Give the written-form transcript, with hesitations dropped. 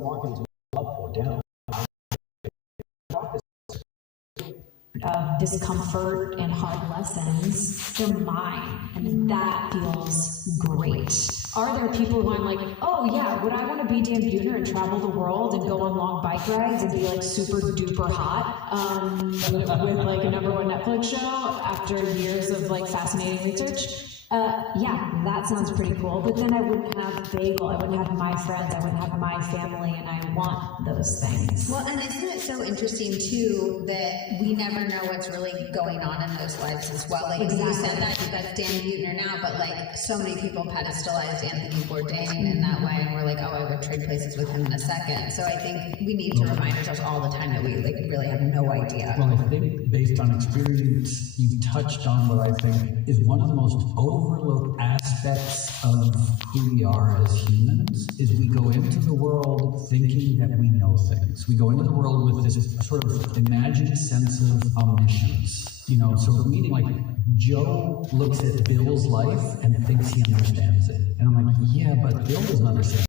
market is up or down. Discomfort and hard lessons, they're mine, and that feels great. Are there people who I'm like, oh yeah, would I want to be Dan Buettner and travel the world and go on long bike rides and be like super duper hot with like a #1 Netflix show after years of like fascinating research? Yeah, that sounds pretty cool, but then I wouldn't have Bagel, I wouldn't have my friends, I wouldn't have my family, and I want those things. Well, and isn't it so interesting too that we never know what's really going on in those lives as well? Like you said that's Dan Buettner now, but like so many people pedestalized Anthony Bourdain in that way, and we're like, oh, I would trade places with him in a second. So I think we need to remind ourselves all the time that we like really have no idea. Well, I think based on experience, you've touched on what I think is one of the most overlooked aspects of who we are as humans is we go into the world thinking that we know things. We go into the world with this sort of imagined sense of omniscience. You know, sort of meaning like Joe looks at Bill's life and thinks he understands it. And I'm like, yeah, but Bill doesn't understand